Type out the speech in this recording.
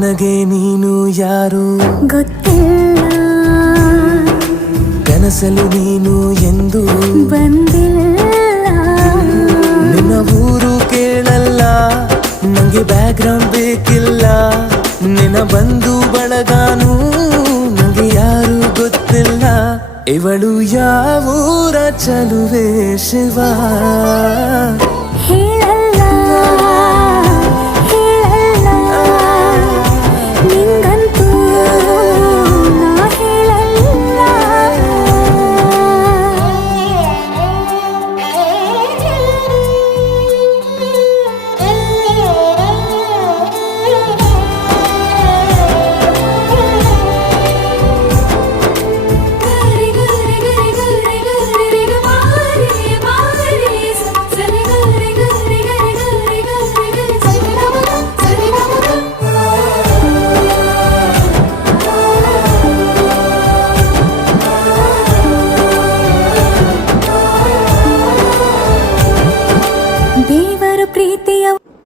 ನನಗೆ ನೀನು ಯಾರು ಗೊತ್ತಿಲ್ಲ, ಕನಸಲು ನೀನು ಎಂದು ಬಂದಿಲ್ಲ. ನಿನ್ನ ಊರು ಕೇಳಲ್ಲ, ನಂಗೆ ಬ್ಯಾಕ್ಗ್ರೌಂಡ್ ಬೇಕಿಲ್ಲ. ನಿನ್ನ ಬಂಧು ಬಳಗಾನು ನಂಗೆ ಯಾರು ಗೊತ್ತಿಲ್ಲ. ಇವಳು ಯಾವೂರ ಚಲುವೆ ಶಿವ ಹೇಳ